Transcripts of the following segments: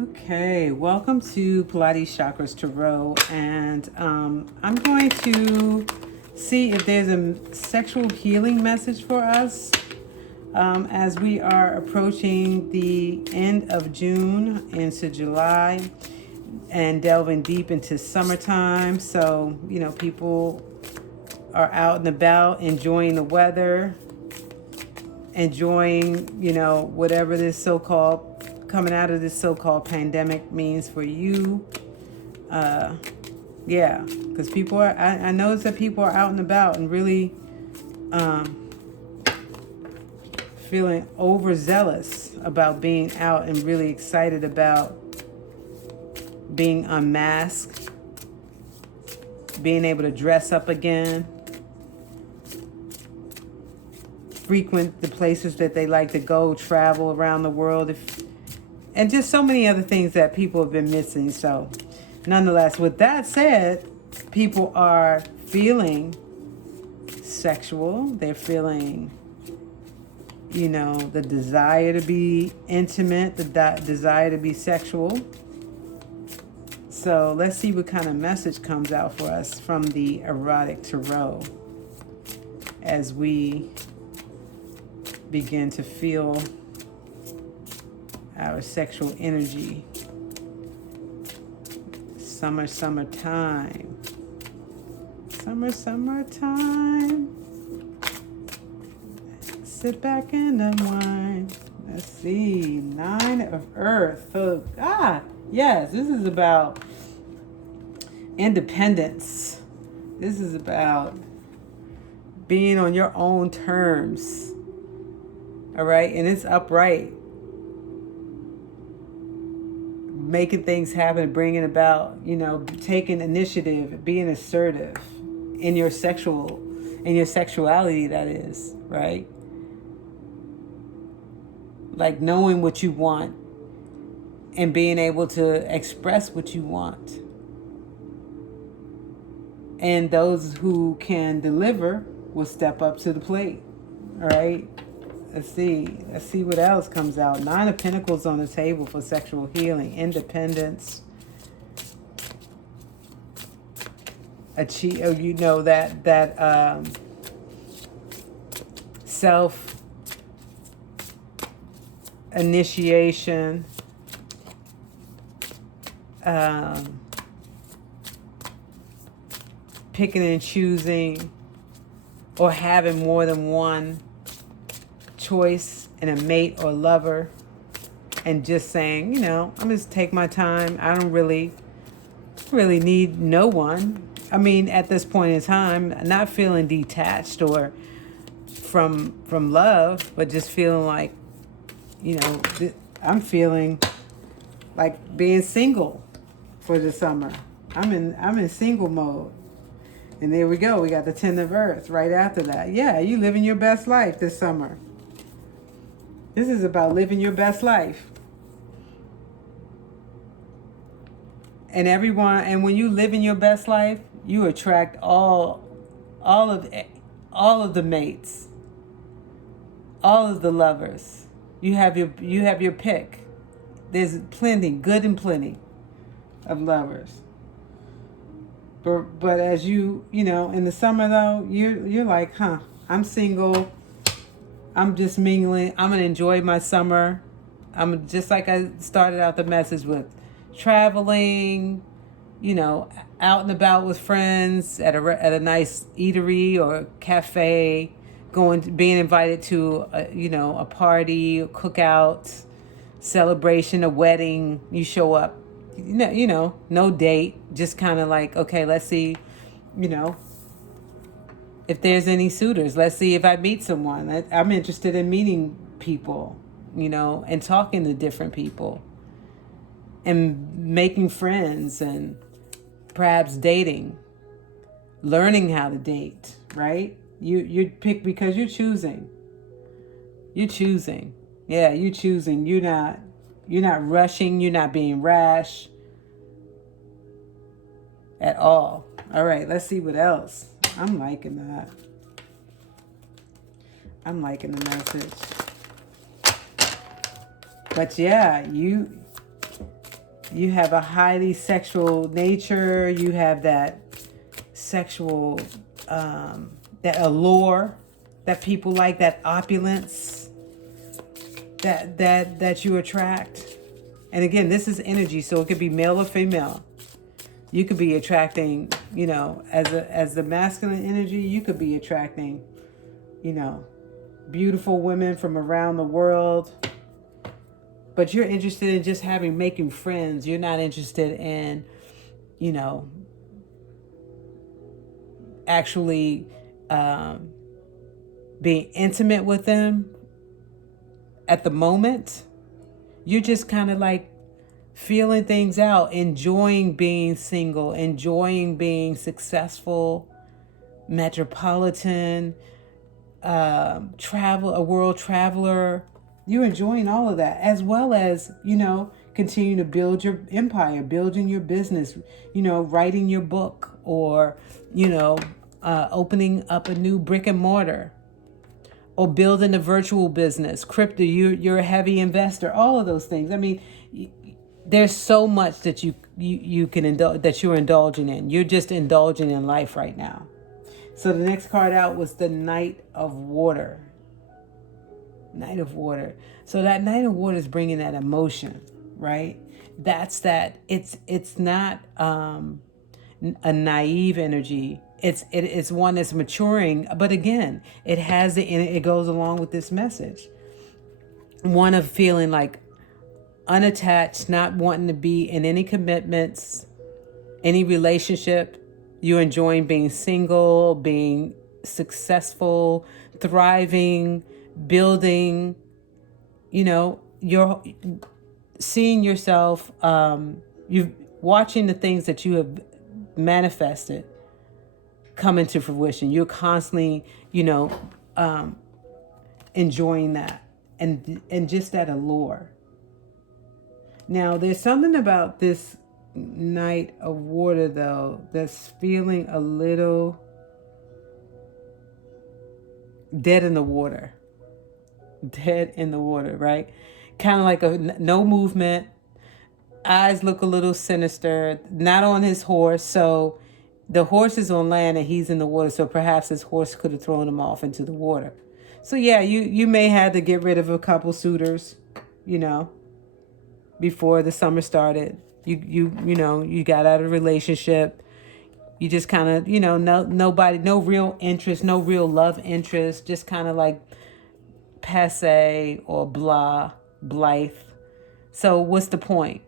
Okay, welcome to Pilates Chakras Tarot, and I'm going to see if there's a sexual healing message for us as we are approaching the end of June into July and delving deep into summertime. So, people are out and about enjoying the weather, enjoying, whatever this so-called coming out of this so-called pandemic means for you. Yeah, because people are, I notice that people are out and about and really feeling overzealous about being out and really excited about being unmasked, being able to dress up again, frequent the places that they like to go, travel around the world, and just so many other things that people have been missing. So, nonetheless, with that said, people are feeling sexual. They're feeling, the desire to be intimate, the desire to be sexual. So let's see what kind of message comes out for us from the erotic tarot as we begin to feel our sexual energy. Summertime. Summertime. Sit back and unwind. Let's see. 9 of Earth. So, yes, this is about independence. This is about being on your own terms. All right? And it's upright. Making things happen, bringing about, taking initiative, being assertive in your sexuality, that is, right? Like knowing what you want and being able to express what you want. And those who can deliver will step up to the plate. All right? Let's see what else comes out. 9 of Pentacles on the table for sexual healing, independence, achieve. That self initiation, picking and choosing, or having more than one choice in a mate or lover, and just saying, I'm just take my time. I don't really need no one. I mean, at this point in time, not feeling detached or from love, but just feeling like, I'm feeling like being single for the summer. I'm in single mode. And there we go. We got the 10 of Earth right after that. Yeah, you living your best life this summer. This is about living your best life. And when you live in your best life, you attract all of the mates, all of the lovers. You have your pick. There's plenty, good and plenty of lovers. But as in the summer though, you're like, I'm single. I'm just mingling. I'm gonna enjoy my summer. I'm just like I started out the message with, traveling, out and about with friends at a nice eatery or cafe, being invited to a party, a cookout, celebration, a wedding. You show up, no date, just kind of like, okay, let's see, if there's any suitors. Let's see if I meet someone. I'm interested in meeting people, and talking to different people and making friends and perhaps dating, learning how to date, right? You pick because you're choosing. You're choosing. Yeah, you're choosing. You're not rushing. You're not being rash at all. All right, let's see what else. I'm liking that. I'm liking the message. But yeah, You have a highly sexual nature. You have that sexual, that allure that people like, that opulence that you attract. And again, this is energy, so it could be male or female. You could be attracting, as the masculine energy, you could be attracting, beautiful women from around the world. But you're interested in just making friends. You're not interested in, actually being intimate with them at the moment. You're just kind of like feeling things out, enjoying being single, enjoying being successful, metropolitan, a world traveler. You're enjoying all of that, as well as, continue to build your empire, building your business, writing your book, or, opening up a new brick and mortar, or building a virtual business, crypto. You're a heavy investor, all of those things. I mean, there's so much that you can indulge, that you're indulging in. You're just indulging in life right now. So the next card out was the Knight of Water. Knight of Water. So that Knight of Water is bringing that emotion, right? That's that. It's not a naive energy. It's one that's maturing, but again, it goes along with this message. One of feeling like unattached, not wanting to be in any commitments, any relationship. You're enjoying being single, being successful, thriving, building. You're seeing yourself, you're watching the things that you have manifested come into fruition. You're constantly, enjoying that and just that allure. Now, there's something about this Knight of Water, though, that's feeling a little dead in the water. Dead in the water, right? Kind of like no movement. Eyes look a little sinister. Not on his horse. So the horse is on land and he's in the water. So perhaps his horse could have thrown him off into the water. So yeah, you may have to get rid of a couple suitors, before the summer started. You got out of a relationship. You just kind of, no real interest, no real love interest, just kind of like passe or blithe. So what's the point?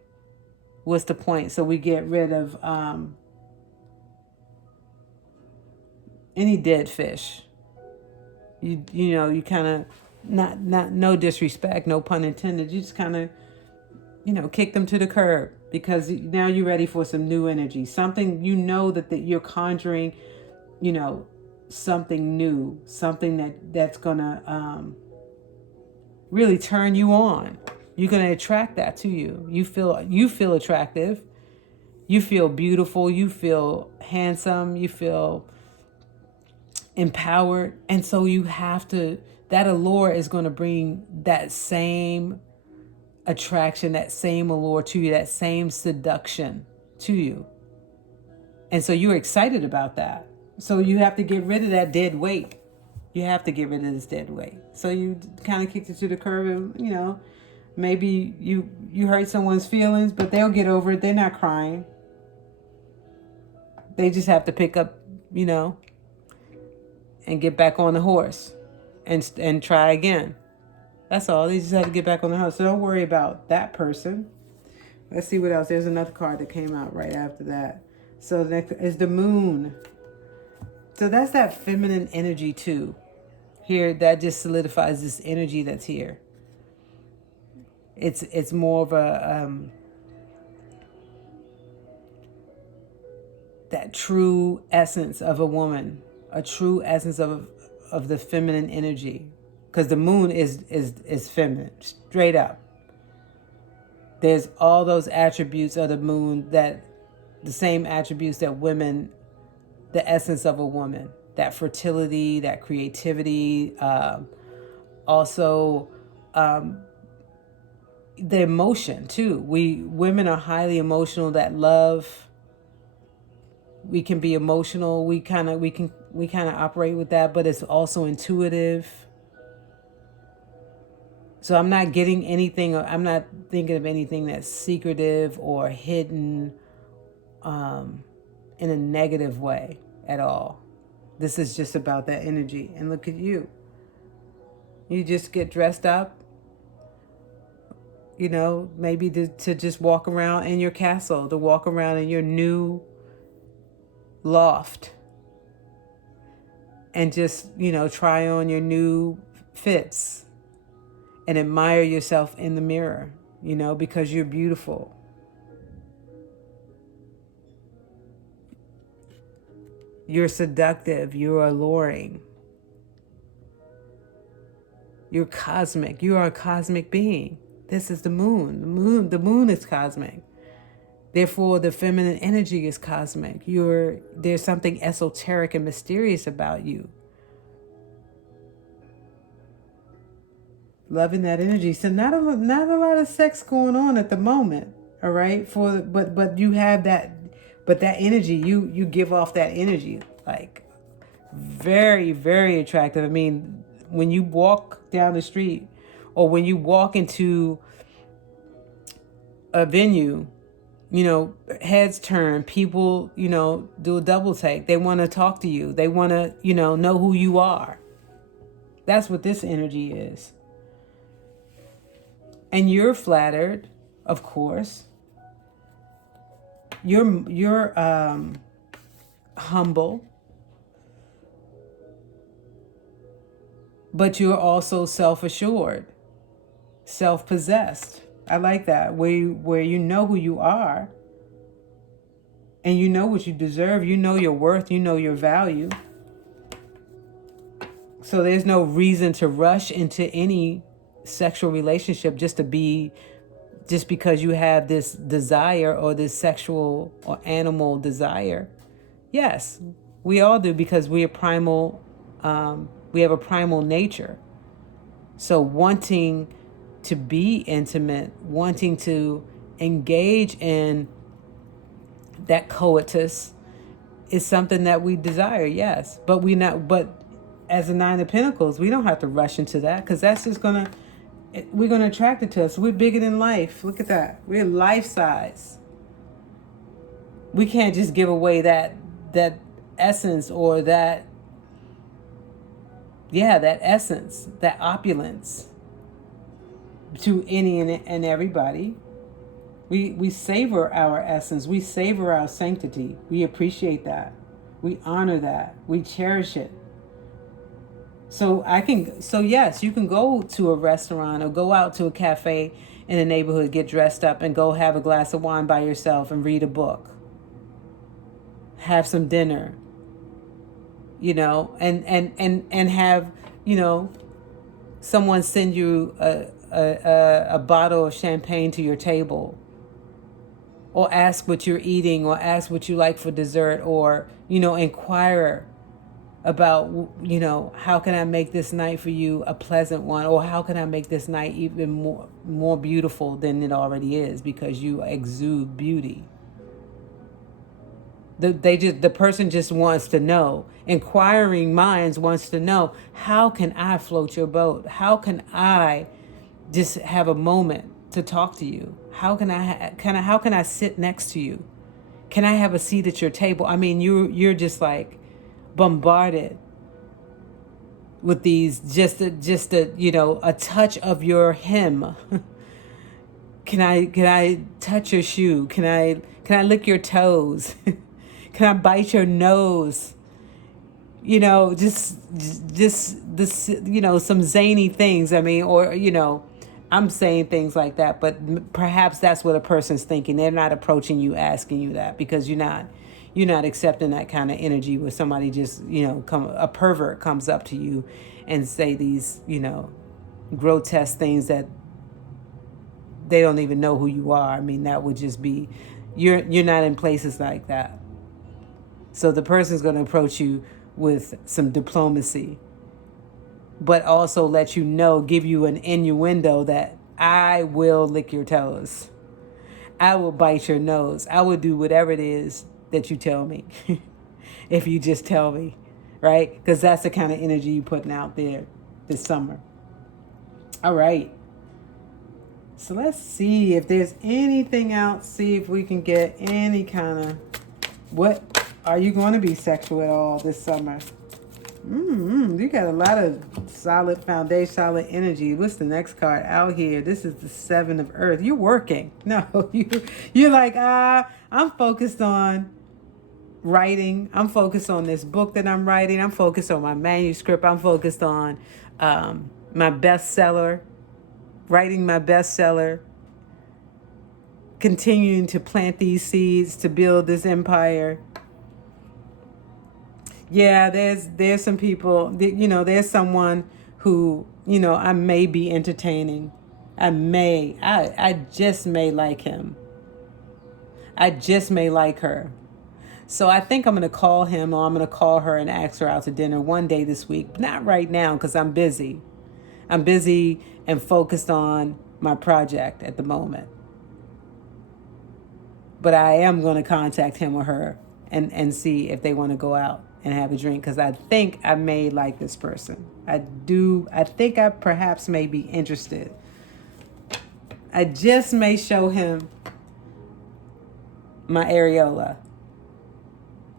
So we get rid of any dead fish. You kind of, not no disrespect, no pun intended. You just kind of, kick them to the curb, because now you're ready for some new energy. Something, that you're conjuring, something new, something that's gonna really turn you on. You're gonna attract that to you. You feel attractive. You feel beautiful. You feel handsome. You feel empowered. And so that allure is going to bring that same attraction, that same allure to you, that same seduction to you. And so you're excited about that. So you have to get rid of that dead weight. You have to get rid of this dead weight. So you kind of kicked it to the curb, and, maybe you hurt someone's feelings, but they'll get over it. They're not crying. They just have to pick up, and get back on the horse and try again. That's all. They just have to get back on the horse. So don't worry about that person. Let's see what else. There's another card that came out right after that. So next is the Moon. So that's that feminine energy too. Here, that just solidifies this energy that's here. It's more of a that true essence of a woman, a true essence of the feminine energy, because the Moon is feminine, straight up. There's all those attributes of the Moon, that the same attributes that women, the essence of a woman, that fertility, that creativity, also the emotion too. Women are highly emotional, that love. We can be emotional. We kind of operate with that, but it's also intuitive. So I'm not getting anything, or I'm not thinking of anything that's secretive or hidden in a negative way at all. This is just about that energy. And look at you. You just get dressed up, maybe to just walk around in your castle, to walk around in your new loft and just, try on your new fits and admire yourself in the mirror, because you're beautiful. You're seductive. You're alluring. You're cosmic. You are a cosmic being. This is the moon. The moon is cosmic. Therefore, the feminine energy is cosmic. There's something esoteric and mysterious about you. Loving that energy. So not a lot of sex going on at the moment. All right. But you have that. But that energy, you give off that energy, like very, very attractive. I mean, when you walk down the street, or when you walk into a venue, heads turn, people, do a double take. They want to talk to you. They want to, know who you are. That's what this energy is. And you're flattered, of course. You're humble, but you're also self-assured, self-possessed. I like that, where you know who you are, and you know what you deserve. You know your worth. You know your value. So there's no reason to rush into any sexual relationship just because you have this desire, or this sexual or animal desire. Yes, we all do, because we are primal. We have a primal nature. So wanting to be intimate, wanting to engage in that coitus is something that we desire, yes. But as a Nine of Pentacles, we don't have to rush into that, because that's just we're gonna attract it to us. We're bigger than life. Look at that. We're life size. We can't just give away that essence, or that essence, that opulence, to any and everybody. We savor our essence. We savor our sanctity. We appreciate that. We honor that. We cherish it. So yes, you can go to a restaurant, or go out to a cafe in a neighborhood, get dressed up, and go have a glass of wine by yourself and read a book. Have some dinner, and have, someone send you a bottle of champagne to your table, or ask what you're eating, or ask what you like for dessert, or, inquire about, how can I make this night for you a pleasant one, or how can I make this night even more beautiful than it already is, because you exude beauty. The person just wants to know. Inquiring minds wants to know, how can I float your boat? How can I just have a moment to talk to you? How can I sit next to you? Can I have a seat at your table? I mean, you're just like bombarded with these, just a touch of your hem. Can I touch your shoe? Can I lick your toes? Can I bite your nose? Just this, some zany things. I mean, or, I'm saying things like that, but perhaps that's what a person's thinking. They're not approaching you, asking you that, because you're not accepting that kind of energy where somebody just, a pervert comes up to you and say these, grotesque things that they don't even know who you are. I mean, that would just be, you're not in places like that. So the person's going to approach you with some diplomacy, but also let you know, give you an innuendo that I will lick your toes. I will bite your nose. I will do whatever it is that you tell me. If you just tell me, right? Because that's the kind of energy you're putting out there this summer. All right. So let's see if there's anything else. See if we can get any kind of, what are you going to be sexual at all this summer? You got a lot of solid foundation, solid energy. What's the next card out here? This is the Seven of Earth. You're working. No, you're like, I'm focused on writing. I'm focused on this book that I'm writing. I'm focused on my manuscript. I'm focused on my bestseller, writing my bestseller, continuing to plant these seeds to build this empire. Yeah, there's some people, there's someone who, I may be entertaining. I just may like him. I just may like her. So I think I'm going to call him, or I'm going to call her and ask her out to dinner one day this week. But not right now, because I'm busy. I'm busy and focused on my project at the moment. But I am going to contact him or her and see if they want to go out and have a drink, because I think I may like this person. I think I perhaps may be interested. I just may show him my areola.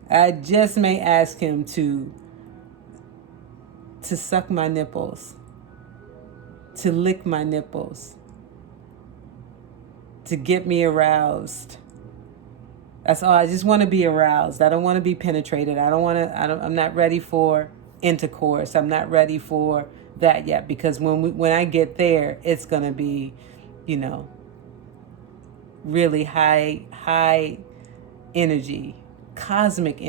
I just may ask him to suck my nipples, to lick my nipples, to get me aroused. That's all. I just want to be aroused. I don't want to be penetrated. I'm not ready for intercourse. I'm not ready for that yet, because when I get there, it's going to be, really high energy, cosmic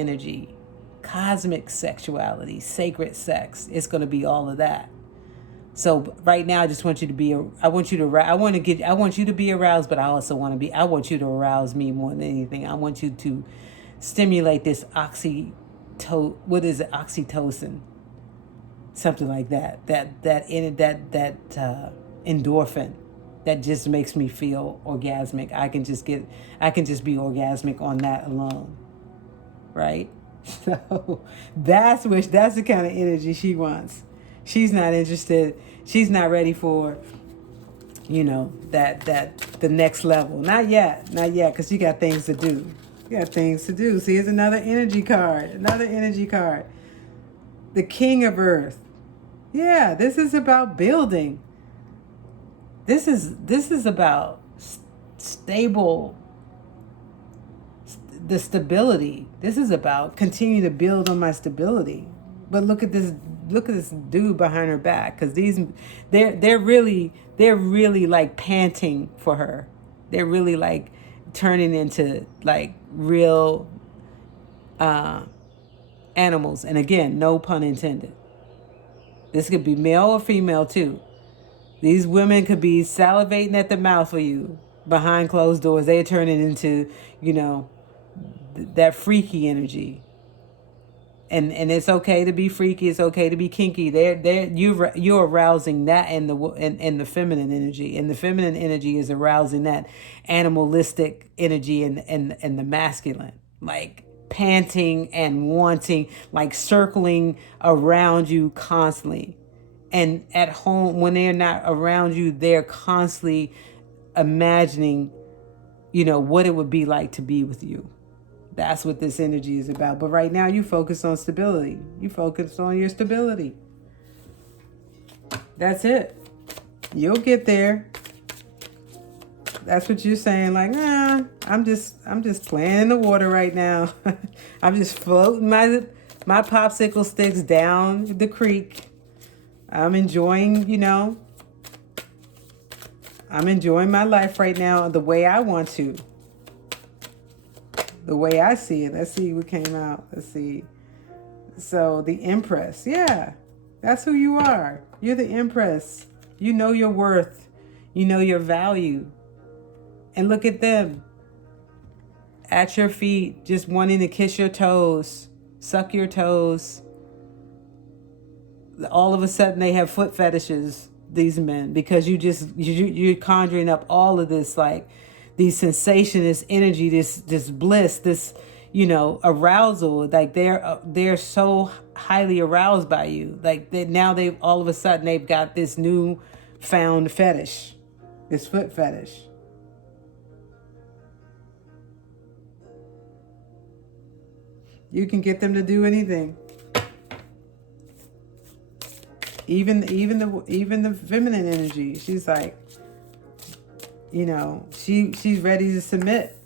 sexuality, sacred sex. It's going to be all of that. So right now, I just want you to be. I want you to be aroused, but I also want you to arouse me more than anything. I want you to stimulate this oxytocin, something like that. That endorphin that just makes me feel orgasmic. I can just be orgasmic on that alone, right? So that's the kind of energy she wants. She's not interested. She's not ready for, that the next level. Not yet, because you got things to do. See, here's another energy card. The King of Earth. Yeah, this is about building. This is about stable, the stability. This is about continuing to build on my stability. But look at this dude behind her back, because they're really like panting for her. They're really like turning into like real animals. And again, no pun intended. This could be male or female too. These women could be salivating at the mouth for you behind closed doors. They're turning into, that freaky energy. And it's okay to be freaky. It's okay to be kinky. You're arousing that in the feminine energy, and the feminine energy is arousing that animalistic energy and the masculine, like panting and wanting, like circling around you constantly. And at home, when they're not around you, they're constantly imagining, what it would be like to be with you. That's what this energy is about. But right now, you focus on stability. You focus on your stability. That's it. You'll get there. That's what you're saying. Like, I'm just playing in the water right now. I'm just floating my popsicle sticks down the creek. I'm enjoying, I'm enjoying my life right now the way I want to. The way I see it. Let's see what came out. Let's see. So the Empress. Yeah, that's who you are. You're the Empress. You know your worth. You know your value. And look at them. At your feet, just wanting to kiss your toes, suck your toes. All of a sudden they have foot fetishes. these men, because you're conjuring up all of this, like these sensation, this energy, this bliss, this arousal. Like they're so highly aroused by you. Like now they've all of a sudden they've got this new found fetish, this foot fetish. You can get them to do anything. Even the feminine energy. She's like, she's ready to submit.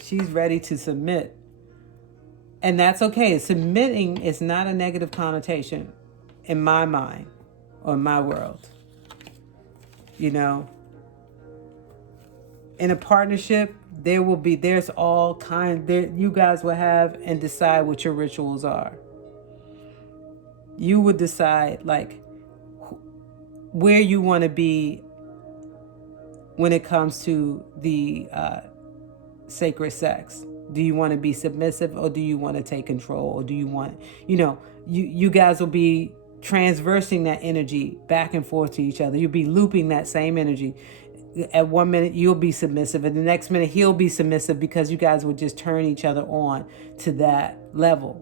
She's ready to submit. And that's okay. Submitting is not a negative connotation in my mind or in my world. In a partnership, there's all kind there. You guys will have and decide what your rituals are. You would decide like where you want to be when it comes to the sacred sex. Do you want to be submissive, or do you want to take control, or do you want, you guys will be transversing that energy back and forth to each other. You'll be looping that same energy. At 1 minute you'll be submissive, and the next minute he'll be submissive, because you guys will just turn each other on to that level.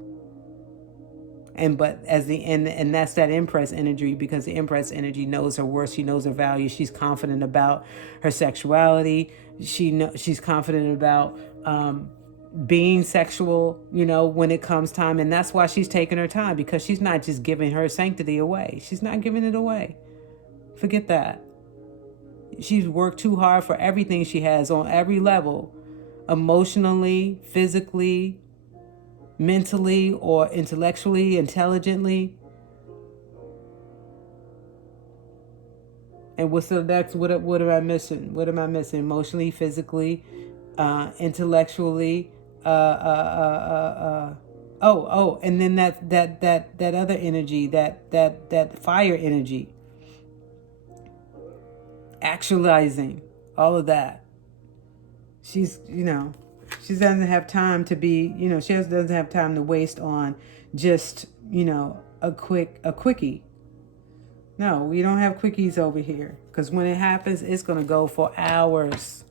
And that's that Empress energy, because the Empress energy knows her worth. She knows her value. She's confident about her sexuality. She's confident about being sexual, when it comes time. And that's why she's taking her time, because she's not just giving her sanctity away. She's not giving it away. Forget that. She's worked too hard for everything she has on every level, emotionally, physically, mentally, or intellectually, intelligently. And what's the next? What am I missing? What am I missing? Emotionally, physically, intellectually. And then that other energy, that fire energy. Actualizing all of that. She's, she doesn't have time to be, she doesn't have time to waste on just, a quickie. No, we don't have quickies over here, because when it happens, it's going to go for hours.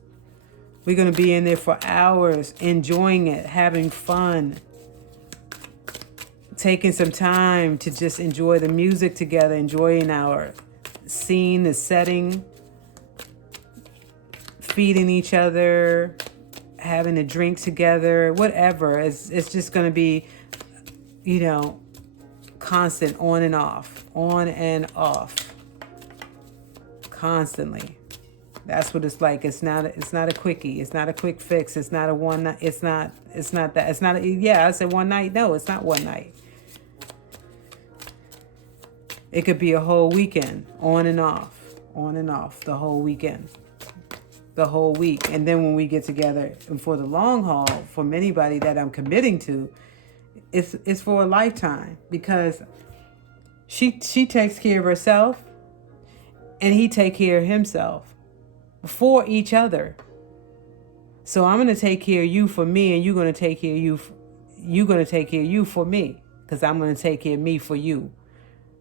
We're going to be in there for hours, enjoying it, having fun, taking some time to just enjoy the music together, enjoying our scene, the setting, feeding each other, having a drink together, whatever. It's just going to be, constant, on and off, constantly. That's what it's like. It's not a quickie. It's not a quick fix. It's not a one night. It's not that. It's not I said one night. No, it's not one night. It could be a whole weekend, on and off, the whole weekend, the whole week. And then when we get together, and for the long haul, for anybody that I'm committing to, it's for a lifetime, because she takes care of herself and he take care of himself for each other. So I'm going to take care of you for me, and you're going to take care of you for me, because I'm going to take care of me for you.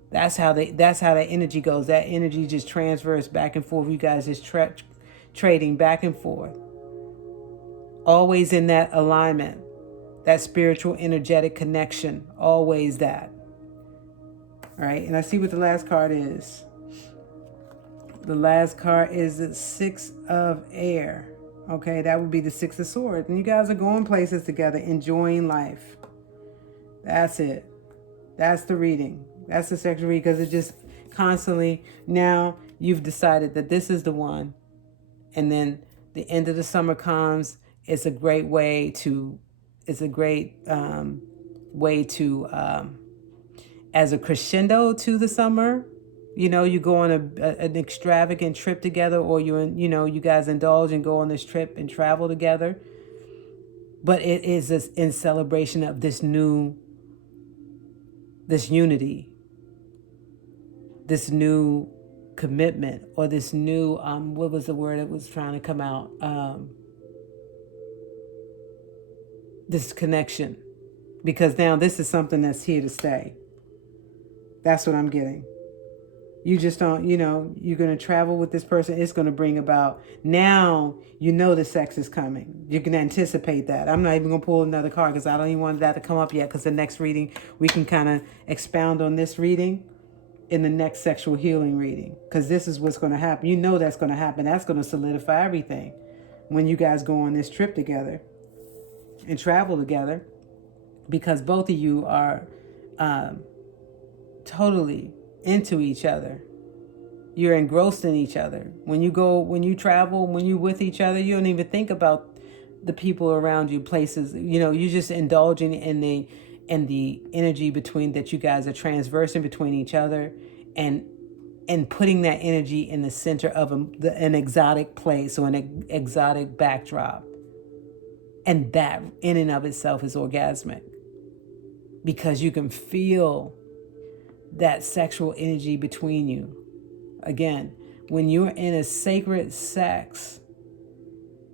That's how that energy goes. That energy just transfers back and forth. You guys just trading back and forth, always in that alignment, that spiritual energetic connection, always that. All right, and I see what the last card is. The last card is the Six of Air. Okay, that would be the Six of Swords. And you guys are going places together, enjoying life. That's it. That's the reading. That's the sexual reading, because it just constantly, now you've decided that this is the one. And then the end of the summer comes. It's a great way to, as a crescendo to the summer. You go on an extravagant trip together, or you guys indulge and go on this trip and travel together. But it is in celebration of this unity, this new commitment, or this new, what was the word that was trying to come out? This connection, because now this is something that's here to stay. That's what I'm getting. You just don't, you're going to travel with this person. It's going to bring about, now the sex is coming. You can anticipate that. I'm not even going to pull another card because I don't even want that to come up yet, because the next reading, we can kind of expound on this reading in the next sexual healing reading, because this is what's going to happen. That's going to happen. That's going to solidify everything when you guys go on this trip together and travel together, because both of you are totally into each other. You're engrossed in each other. When you travel, when you're with each other, you don't even think about the people around you, places. You're just indulging in the energy between that you guys are transversing between each other, and putting that energy in the center of an exotic place or an exotic backdrop. And that in and of itself is orgasmic, because you can feel that sexual energy between you. Again, when you're in a sacred sex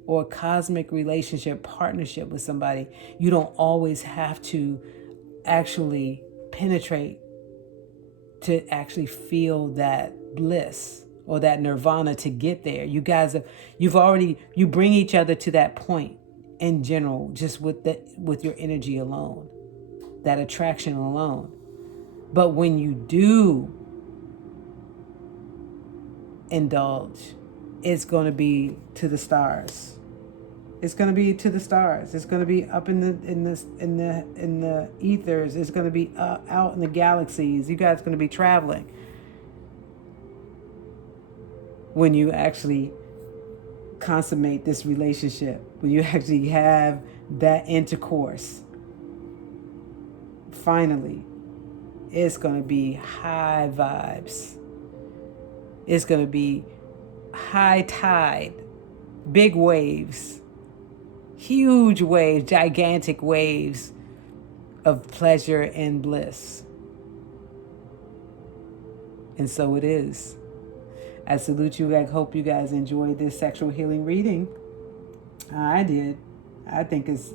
or cosmic relationship, partnership with somebody, you don't always have to actually penetrate to actually feel that bliss or that nirvana to get there. You guys you bring each other to that point in general, just with your energy alone, that attraction alone. But when you do indulge, it's going to be to the stars. It's going to be to the stars. It's going to be up in the ethers. It's going to be out in the galaxies. You guys are going to be traveling when you actually consummate this relationship, when you actually have that intercourse. Finally, it's going to be high vibes. It's going to be high tide, big waves, huge waves, gigantic waves of pleasure and bliss. And so it is. I salute you. I hope you guys enjoyed this sexual healing reading. I did. I think it's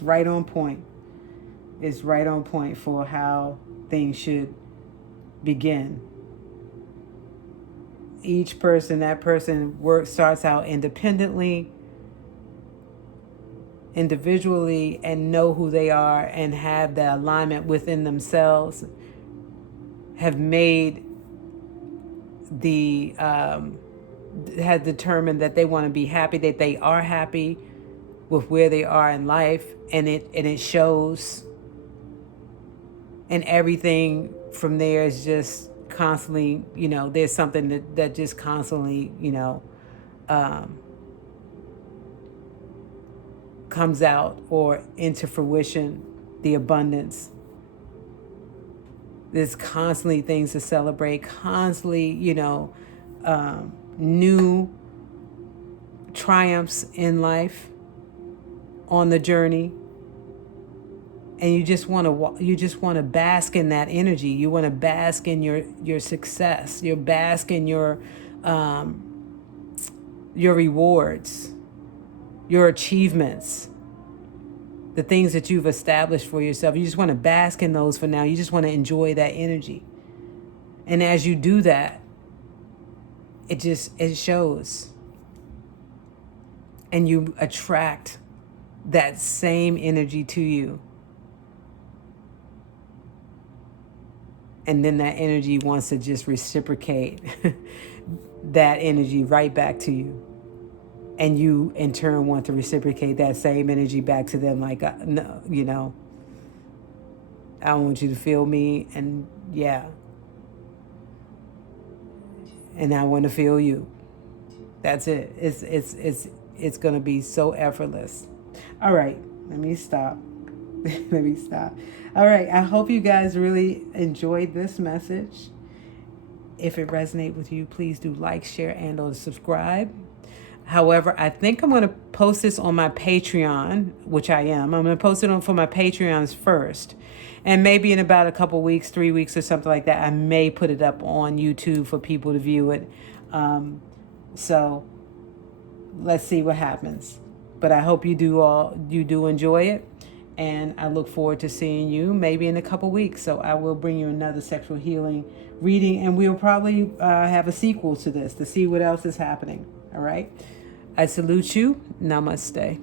right on point. It's right on point for how things should begin. Each person, that person starts out independently, individually, and know who they are and have that alignment within themselves, have made have determined that they want to be happy, that they are happy with where they are in life, and it shows. And everything from there is just constantly, there's something that just constantly, comes out or into fruition, the abundance. There's constantly things to celebrate, constantly, new triumphs in life on the journey. And you just want to bask in that energy. You want to bask in your success. You bask in your rewards, your achievements, the things that you've established for yourself. You just want to bask in those for now. You just want to enjoy that energy. And as you do that, it shows. And you attract that same energy to you. And then that energy wants to just reciprocate that energy right back to you. And you, in turn, want to reciprocate that same energy back to them. Like, no, I want you to feel me. And yeah. And I want to feel you. That's it. It's going to be so effortless. All right. Let me stop. All right. I hope you guys really enjoyed this message. If it resonates with you, please do like, share, and or subscribe. However, I think I'm going to post this on my Patreon, which I am. I'm going to post it for my Patreons first. And maybe in about a couple weeks, 3 weeks or something like that, I may put it up on YouTube for people to view it. So let's see what happens. But I hope you do enjoy it. And I look forward to seeing you maybe in a couple weeks. So I will bring you another sexual healing reading, and we'll probably have a sequel to this to see what else is happening. All right. I salute you. Namaste.